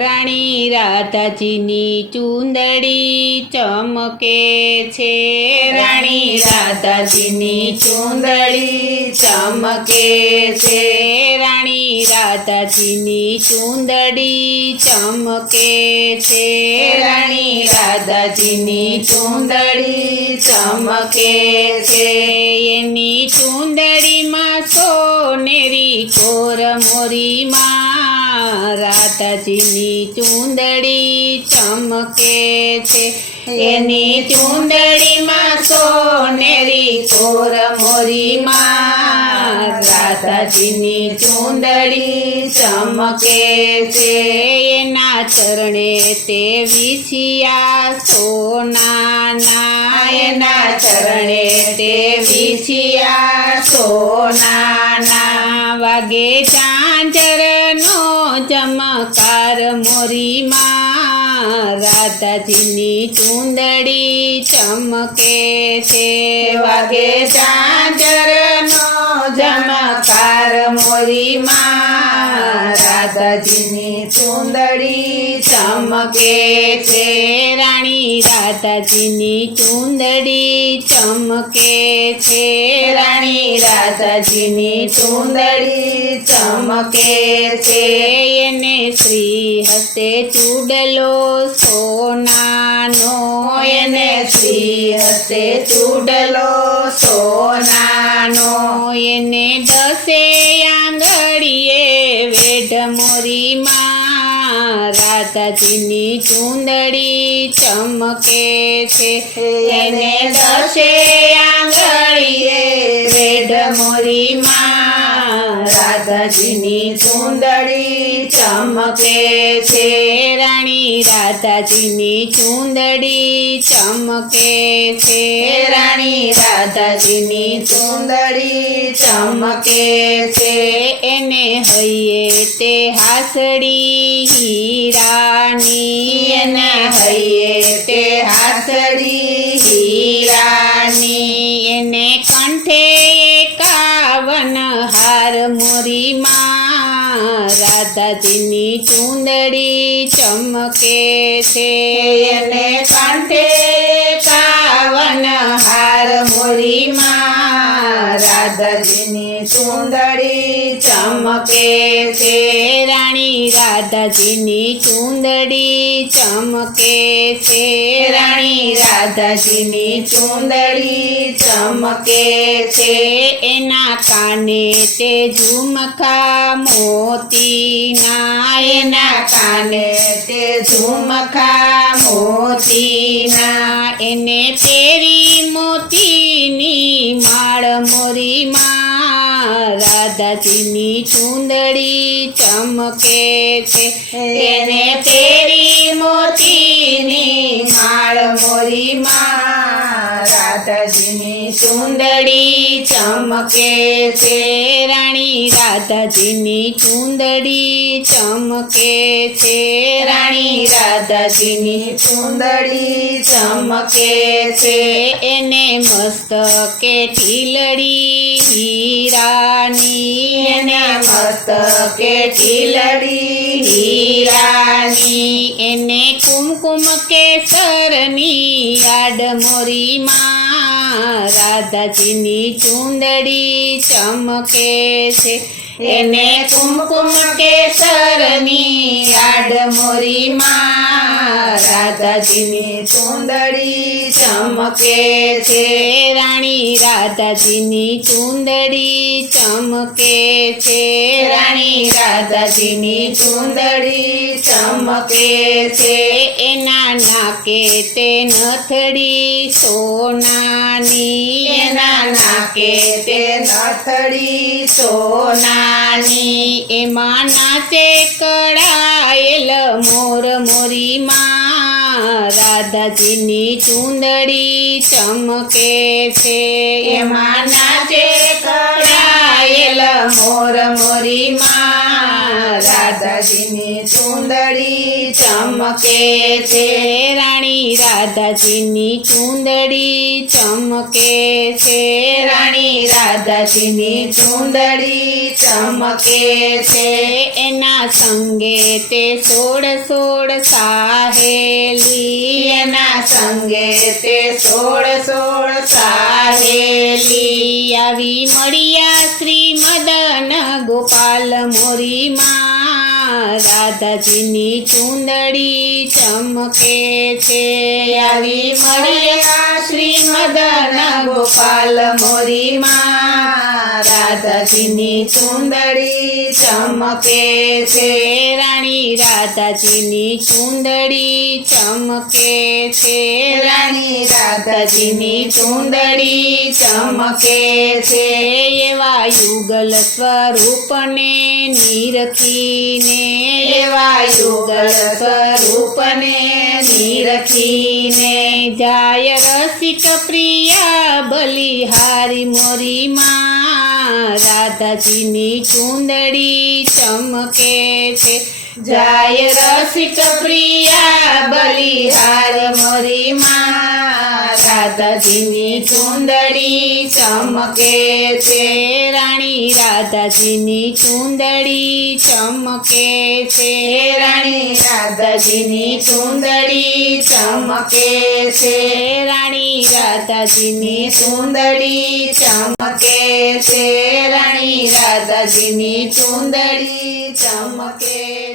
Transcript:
રાણી રાધાજીની ચૂંદડી ચમકે છે, રાણી રાધાજીની ચૂંદડી ચમકે છે, રાણી રાધાજીની ચૂંદડી ચમકે છે, રાણી રાધાજીની ચૂંદડી ચમકે છે, એની ચૂંદડીમાં સોનેરી કોર મોરીમાં રાધાજીની ચૂંદડી ચમકે છે, એની ચૂંદડીમાં સોનેરી કોર મોરીમાં રાધાજીની ચૂંદડી ચમકે છે, એના ચરણે તે વિછિયા સોનાના, એના ચરણે તે વિછિયા સોનાના, વાગે ઝાંઝરનો ચમકાર મોરીમાં રાધાજીની ચૂંદડી ચમકે છે, વાગે ઝાંઝરનો ચમકાર મોરીમાં રાધાજીની ચૂંદડી ચમકે છે, રાણી રાધાજીની ચૂંદડી ચમકે છે, રાણી રાધાજીની ચૂંદડી ચમકે છે, એને શ્રી હસ્તે ચૂડલો સોનાનો, એને શ્રી હસ્તે ચૂડલો સોનાનો, એને દસે આંગળીએ વેઢ મોરીમાં રાધાજીની ચૂંદડી ચમકે છે, એને દસે આંગળીએ વેઢ મોરીમાં રાધાજીની ચૂંદડી ચમકે છે, રાણી રાધાજીની ચૂંદડી ચમકે છે, રાણી રાધાજીની ચૂંદડી ચમકે છે, એને હૈયે તે હાસડી હીરાની, એને હૈયે તે હાસડી હીરાની, એને કંઠે 51 હાર મોરીમાં રાધાજીની ચૂંદડી ચમકે છે, એને કંઠે 51 હાર મોરીમાં રાધાજીની ચૂંદડી ચમકે છે, રાણી રાધાજીની ચૂંદડી ચમકે છે, રાણી રાધાજીની ચૂંદડી ચમકે છે, એના કાને તે ઝુમખા મોતીના, એના કાને તે ઝુમખા મોતીના, એને તેરી મોતીની માળ મોરીમાં રાધાજીની ચૂંદડી ચમકે છે, એને તેરી મોતીની માળ મોરીમાં રાધાજીની ચૂંદડી ચમકે છે, રાણી રાધાજીની ચૂંદડી ચમકે છે, રાણી રાધાજીની ચૂંદડી ચમકે છે, એને મસ્તકે ટીલડી હીરાની, એને મસ્તકે ટીલડી હીરાની, એને કુમકુમ કેસરની આડ મોરીમાં રાધાજીની ચૂંદડી ચમકે છે, એને કુમકુમ કેસરની આડ મોરીમાં રાધાજીની ચૂંદડી ચમકે છે, રાણી રાધાજીની ચૂંદડી ચમકે છે, રાણી રાધાજીની ચૂંદડી ચમકે છે, એના નાકે તે નથડી સોનાની, એના નાકે તે નથડી સોનાની, એમાં નાચે કળાયેલ મોર મોરીમાં રાધાજીની ચૂંદડી ચમકે છે, એમાં નાચે કળાયેલ મોર મોરીમાં રાધાજીની ચૂંદડી ચમકે છે, રાણી રાધાજીની ચૂંદડી ચમકે છે રાણી રાધાજીની ચૂંદડી ચમકે છે એના સંગે તે 16 સાહેલી એના સંગે તે 16 સાહેલી આવી મળ્યા શ્રી મદન ગોપાલ મોરીમાં રાધાજીની ચૂંદડી ચમકે છે આવી મળ્યા શ્રી મદન ગોપાલ મોરીમાં રાધાજીની ચૂંદડી ચમકે છે રાણી રાધાજીની ચૂંદડી ચમકે છે રાણી રાધાજીની ચૂંદડી ચમકે છે એવા યુગલ સ્વરૂપને નિરખીને એવા યુગલ સ્વરૂપને નિરખીને જાય રસિક પ્રિયા બલિહારી મોરીમાં રાધાજીની ચૂંદડી ચમકે છે જાય રસિક પ્રિયા બલિહારી મોરીમાં રાધાજીની ચૂંદડી ચમકે છે રાણી રાધાજીની ચૂંદડી ચમકે છે રાણી રાધાજીની ચૂંદડી ચમકે છે રાણી રાધાજીની ચૂંદડી ચમકે છે રાણી રાધાજીની ચૂંદડી ચમકે